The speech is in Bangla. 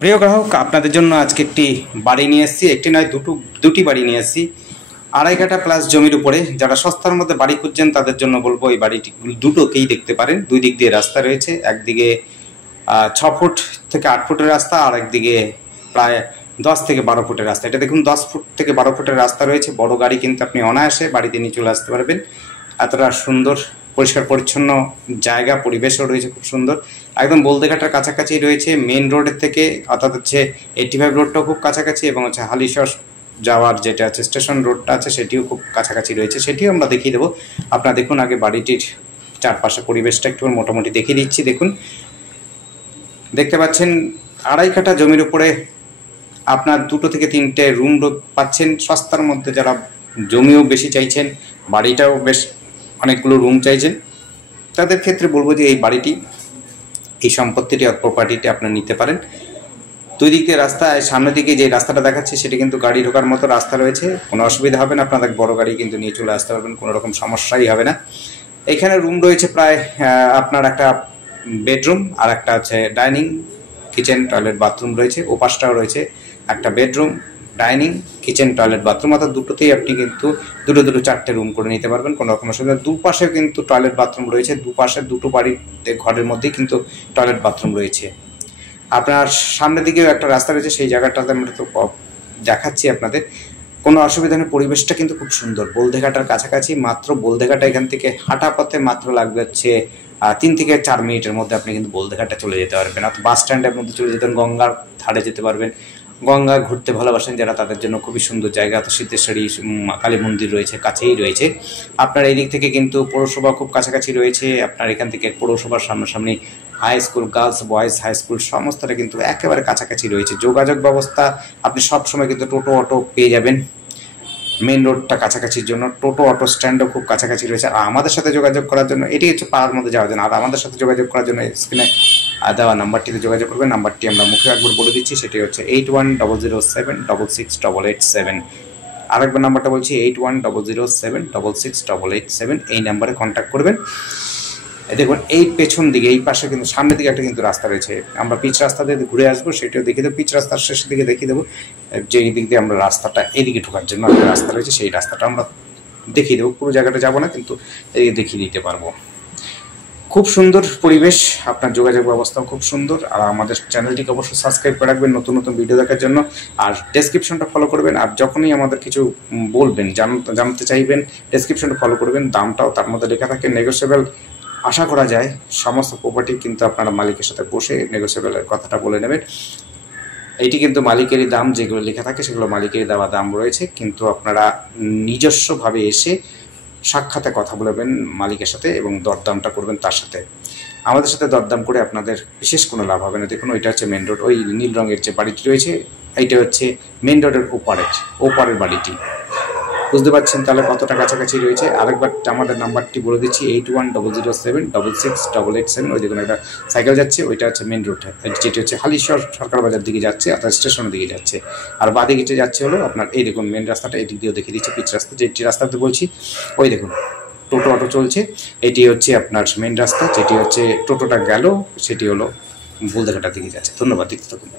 প্রিয় গ্রাহক, আপনাদের জন্য আজকে একটি বাড়ি নিয়ে এসেছি। একটি নয়, দুটি বাড়ি নিয়ে এসেছি। 2.5 কাঠা প্লাস জমির উপরে। যারা সস্তার মধ্যে বাড়ি খুঁজছেন তাদের জন্য বলবো এই বাড়িটি দুটোকেই দেখতে পারেন। দুই দিক দিয়ে রাস্তা রয়েছে। একদিকে 6 ফুট থেকে 8 ফুটের রাস্তা, আর একদিকে প্রায় 10 থেকে 12 ফুটের রাস্তা। এটা দেখুন 10 ফুট থেকে 12 ফুটের রাস্তা রয়েছে। বড় গাড়ি কিন্তু আপনি অনায়াসে বাড়িতে নিয়ে চলে আসতে পারবেন। এতটা সুন্দর পরিষ্কার পরিচ্ছন্ন জায়গা, পরিবেশও রয়েছে খুব সুন্দর। একদম বলদেঘাটার কাছাকাছি রয়েছে মেন রোডের থেকে, অর্থাৎ হচ্ছে 85 রোডটাও খুব কাছাকাছি, এবং হচ্ছে হালিশহর যাওয়ার যেটা আছে স্টেশন রোডটা আছে সেটিও খুব কাছাকাছি রয়েছে। সেটিও আমরা দেখিয়ে দেবো। আপনারা দেখুন আগে বাড়িটির চারপাশে পরিবেশটা একটু মোটামুটি দেখিয়ে দিচ্ছি। দেখুন, দেখতে পাচ্ছেন 2.5 কাঠা জমির উপরে আপনার 2 থেকে 3টে রুম পাচ্ছেন সস্তার মধ্যে। যারা জমিও বেশি চাইছেন, বাড়িটাও বেশ অনেকগুলো রুম চাইছেন, তাদের ক্ষেত্রে বলবো যে এই বাড়িটি, এই সম্পত্তিটি প্রপার্টিটি আপনারা নিতে পারেন। দুই দিক দিয়ে রাস্তা, সামনের দিকে যে রাস্তাটা দেখাচ্ছে সেটি কিন্তু গাড়ি ঢোকার মতো রাস্তা রয়েছে, কোনো অসুবিধা হবে না। আপনাদের বড় গাড়ি কিন্তু নিয়ে চলে আসতে পারবেন, কোনো রকম সমস্যাই হবে না। এখানে রুম রয়েছে প্রায় আপনার একটা বেডরুম, আর একটা হচ্ছে ডাইনিং, কিচেন, টয়লেট, বাথরুম রয়েছে। ও পাশটাও রয়েছে একটা bedroom, dining, kitchen, toilet, bathroom, অর্থাৎ দুটোতেই আপনি কিন্তু দুটো 4টে রুম করে নিতে পারবেন, কোনো রকম অসুবিধা। দুপাশে কিন্তু টয়লেট বাথরুম রয়েছে, দুপাশে দুটো বাড়িতে ঘরের মধ্যেই কিন্তু টয়লেট বাথরুম রয়েছে। আপনার সামনের দিকেও একটা রাস্তা রয়েছে, সেই জায়গাটাতে আমরা তো দেখাচ্ছি আপনাদের, কোনো অসুবিধা নেই। পরিবেশটা কিন্তু খুব সুন্দর, বলদেঘাটার কাছাকাছি। মাত্র বলদেঘাটা এখান থেকে হাঁটা পথে মাত্র লাগবে হচ্ছে 3 থেকে 4 মিনিটের মধ্যে আপনি কিন্তু বলদেঘাটা চলে যেতে পারবেন। অর্থাৎ বাস স্ট্যান্ডের মধ্যে চলে যেতেন, গঙ্গার ধারে যেতে পারবেন। গঙ্গা ঘুরতে ভালোবাসেন যারা, তাদের জন্য খুবই সুন্দর জায়গা। তো সিদ্ধেশ্বরী কালী মন্দির রয়েছে, কাছেই রয়েছে। আপনার এই দিক থেকে কিন্তু পৌরসভা খুব কাছাকাছি রয়েছে। আপনার এখান থেকে পৌরসভার সামনাসামনি high school, girls boys high school সমস্তটা কিন্তু একেবারে কাছাকাছি রয়েছে। যোগাযোগ ব্যবস্থা আপনি সবসময় কিন্তু টোটো অটো পেয়ে যাবেন। মেন রোডটা কাছাকাছির জন্য টোটো অটো স্ট্যান্ডও খুব কাছাকাছি রয়েছে। আর আমাদের সাথে যোগাযোগ করার জন্য, এটি হচ্ছে পাড়ার মধ্যে যাওয়ার জন্য, আর আমাদের সাথে যোগাযোগ করার জন্য স্ক্রিনে দেওয়া নাম্বারটিতে যোগাযোগ করবেন। নাম্বারটি আমরা মুখে একবার বলে দিচ্ছি, সেটি হচ্ছে 8100766887। আরেকবার নাম্বারটা বলছি, 8100766887। এই নাম্বারে কন্ট্যাক্ট করবেন। দেখুন এই পেছন দিকে, এই পাশে কিন্তু সামনের দিকে একটা কিন্তু রাস্তা রয়েছে। আমরা পিচ রাস্তা দিয়ে ঘুরে আসবো, সেটাও দেখিয়ে দেবো। পিচ রাস্তার শেষের দিকে দেখিয়ে দেবো যে এই দিক দিয়ে আমরা রাস্তাটা, এদিকে ঢোকার জন্য একটা রাস্তা রয়েছে, সেই রাস্তাটা আমরা দেখিয়ে দেবো। পুরো জায়গাটা যাবো না, কিন্তু এদিকে দেখিয়ে দিতে পারবো। খুব সুন্দর পরিবেশ, আপনার যোগাযোগ ব্যবস্থাও খুব সুন্দর। আর আমাদের চ্যানেলটিকে অবশ্যই সাবস্ক্রাইব করে রাখবেন নতুন নতুন ভিডিও দেখার জন্য। আর ডেসক্রিপশনটা ফলো করবেন, আর যখনই আমাদের কিছু বলবেন, জানতে চাইবেন, ডেসক্রিপশনটা ফলো করবেন। দামটাও তার মধ্যে লেখা থাকে, নেগোসিয়েবল আশা করা যায়। সমস্ত প্রপার্টি কিন্তু আপনারা মালিকের সাথে বসে নেগোসিয়েবলের কথাটা বলে নেবেন। এইটি কিন্তু মালিকেরই দাম, যেগুলো লেখা থাকে সেগুলো মালিকেরই দেওয়া দাম রয়েছে, কিন্তু আপনারা নিজস্বভাবে এসে সাক্ষাতে কথা বলবেন মালিকের সাথে এবং দরদামটা করবেন তার সাথে। আমাদের সাথে দরদাম করে আপনাদের বিশেষ কোনো লাভ হবে না। দেখুন ওইটা হচ্ছে মেন রোড, ওই নীল রঙের যে বাড়িটি রয়েছে এইটা হচ্ছে মেন রোডের ওপারের বাড়িটি। বুঝতে পারছেন তাহলে কতটা কাছাকাছি রয়েছে। আরেকবার আমাদের নাম্বারটি বলে দিচ্ছি, 8100766887। ওই দেখুন একটা সাইকেল যাচ্ছে, ওইটা হচ্ছে মেন রোড, যেটি হচ্ছে হালিশহর সরকার বাজার দিকে যাচ্ছে, অর্থাৎ স্টেশনের দিকে যাচ্ছে। আর বাদিকে যাচ্ছে হলো আপনার এই দেখুন মেন রাস্তাটা, এদিক দিয়েও দেখিয়ে দিচ্ছে পিচ রাস্তা, যেটি রাস্তাতে বলছি। ওই দেখুন টোটো অটো চলছে, এটি হচ্ছে আপনার মেন রাস্তা, যেটি হচ্ছে টোটোটা গেল সেটি হলো বলদেঘাটার দিকে যাচ্ছে। ধন্যবাদ, দেখতে থাকুন।